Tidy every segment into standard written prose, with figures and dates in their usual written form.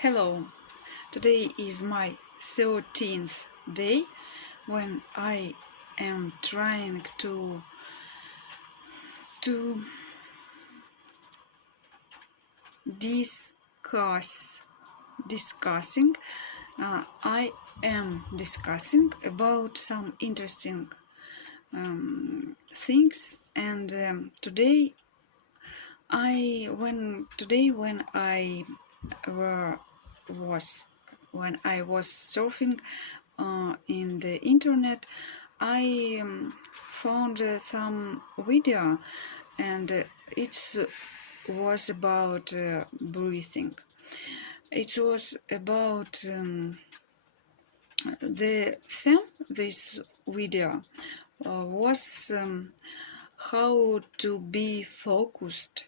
Hello, today is my 13th day when I am trying to discussing I am discussing about some interesting things, and today when I was surfing in the internet, I found some video, and it was about breathing. It was about the theme. This video was how to be focused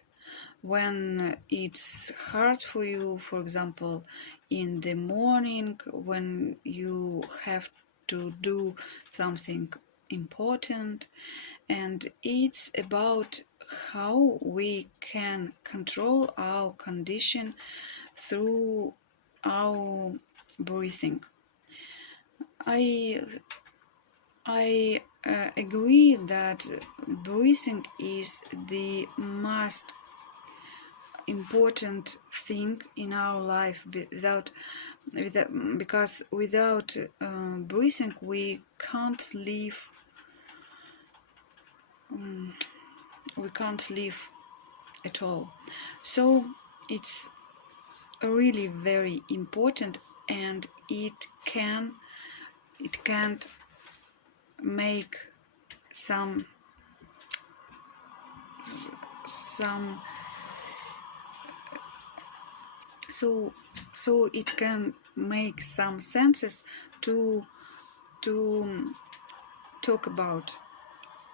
when it's hard for you, for example, in the morning when you have to do something important. And it's about how we can control our condition through our breathing. I agree that breathing is the most important thing in our life, because without breathing we can't live. We can't live at all. So it's really very important, and it can't make some so it can make some senses to talk about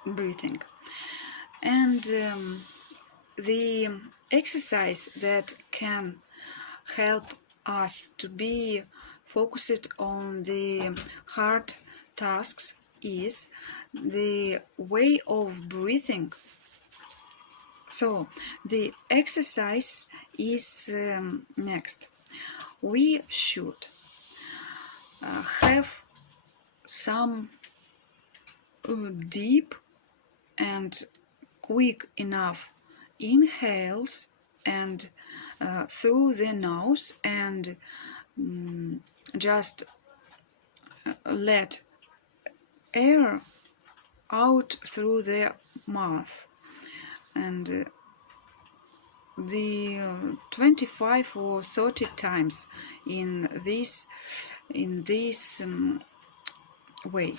breathing. And the exercise that can help us to be focused on the hard tasks is the way of breathing. So the exercise is next. We should have some deep and quick enough inhales and through the nose, and just let air out through the mouth, and the 25 or 30 times in this way.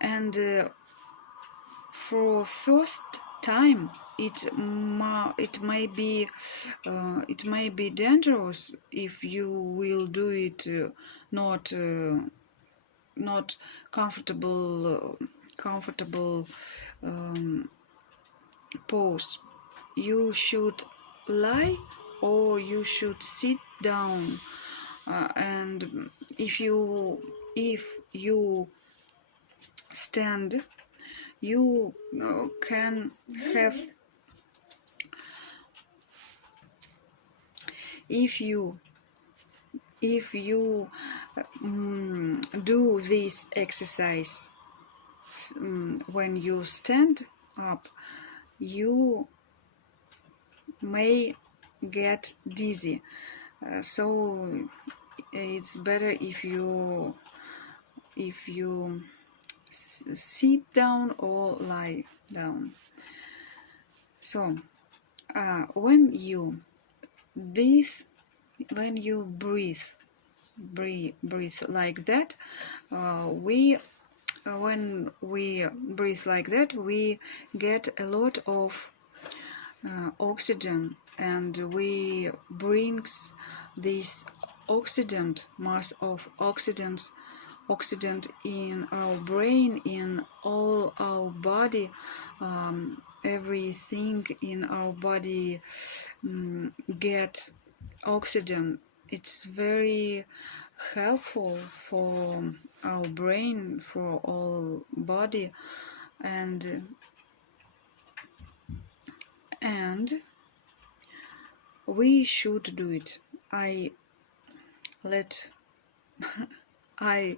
And for first time it may be dangerous if you will do it not comfortable pose. You should lie or you should sit down, and if you stand, you can have, if you do this exercise when you stand up, you may get dizzy. So it's better if you sit down or lie down. So when you breathe like that, when we breathe like that, we get a lot of oxygen, and we brings this mass of oxygen in our brain, in all our body. Everything in our body get oxygen. It's very helpful for our brain, for all body, and we should do it. I let I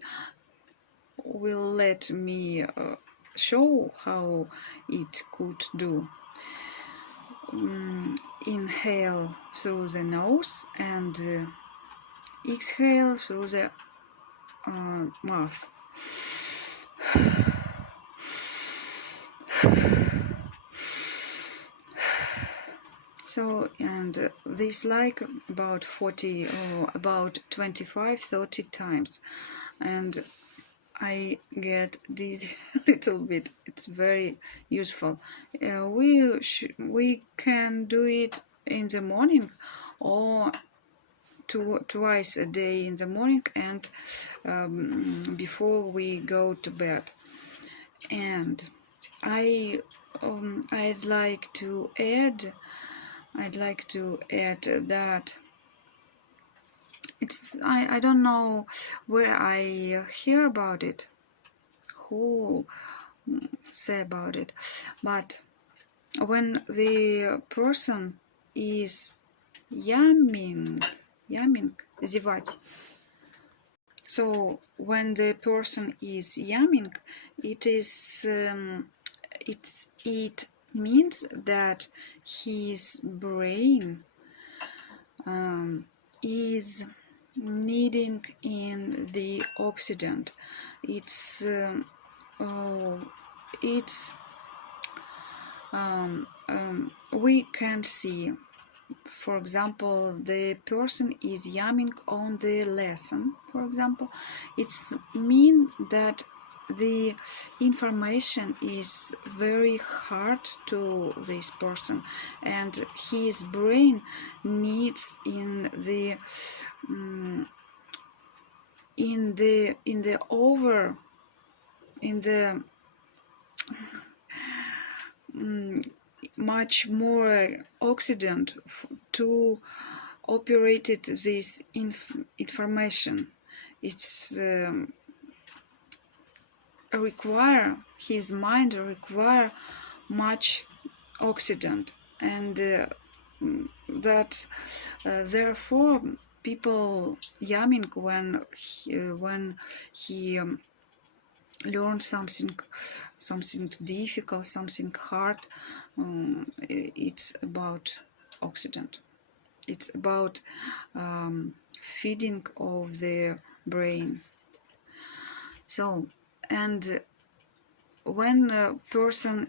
will let me show how it could do. Inhale through the nose and exhale through the mouth. So, and this like about 40 or about 25-30 times, and I get this little bit. It's very useful. We can do it in the morning or twice a day, in the morning and before we go to bed. And I'd like to add that it's I don't know where I hear about it, who say about it, but when the person is yaming, зевать. So when the person is yaming, it means that his brain is needing in the oxygen. We can see, for example, the person is yamming on the lesson, for example. It's mean that the information is very hard to this person, and his brain needs in the much more oxygen to operate this information. It's his mind require much oxygen, and that therefore people yamming when he learns something difficult, something hard. It's about oxygen. It's about feeding of the brain. So, and when a person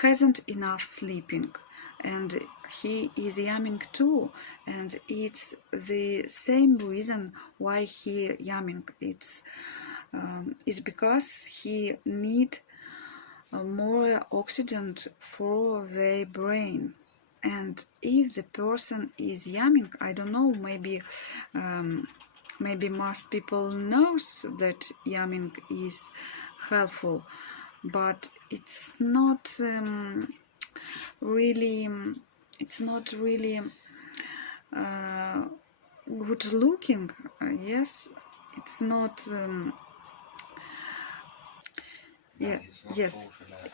hasn't enough sleeping, and he is yamming too, and it's the same reason why he yamming. It's because he need more oxygen for the brain. And if the person is yamming, I don't know, maybe most people knows that yamming is helpful, but it's not really good looking. Yes, it's not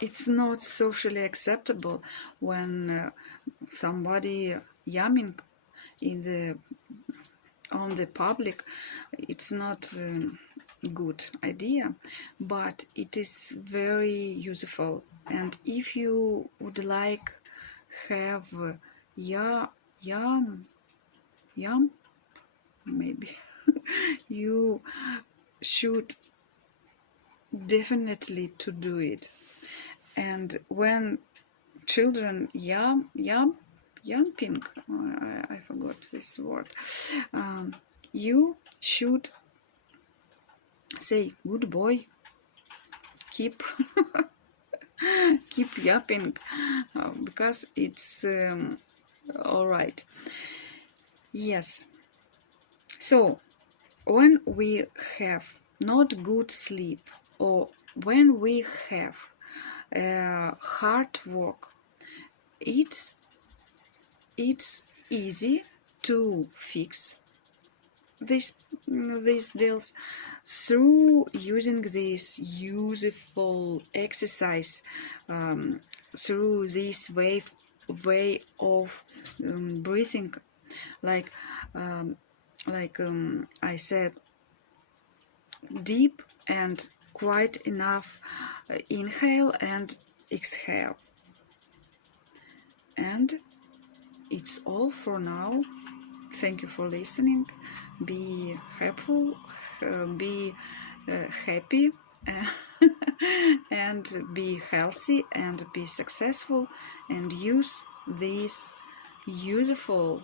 it's not socially acceptable when somebody yamming on the public. It's not good idea, but it is very useful. And if you would like have yam maybe you should definitely to do it. And when children yamping, I forgot this word, you should say, good boy, keep yapping, because it's all right. Yes. So when we have not good sleep, or when we have hard work, it's easy to fix these deals through using this useful exercise, through this way of breathing, like I said, deep and quite enough inhale and exhale. And it's all for now. Thank you for listening. Be helpful, be happy, and be healthy, and be successful, and use this useful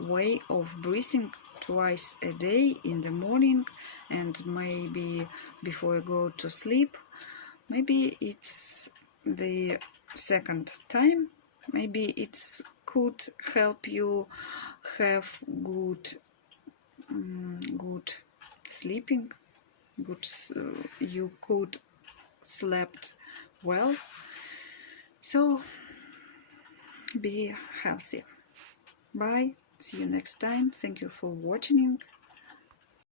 way of breathing twice a day, in the morning and maybe before you go to sleep. Maybe it's the second time. Maybe it's could help you have good sleeping. You could slept well. So be healthy. Bye. See you next time. Thank you for watching.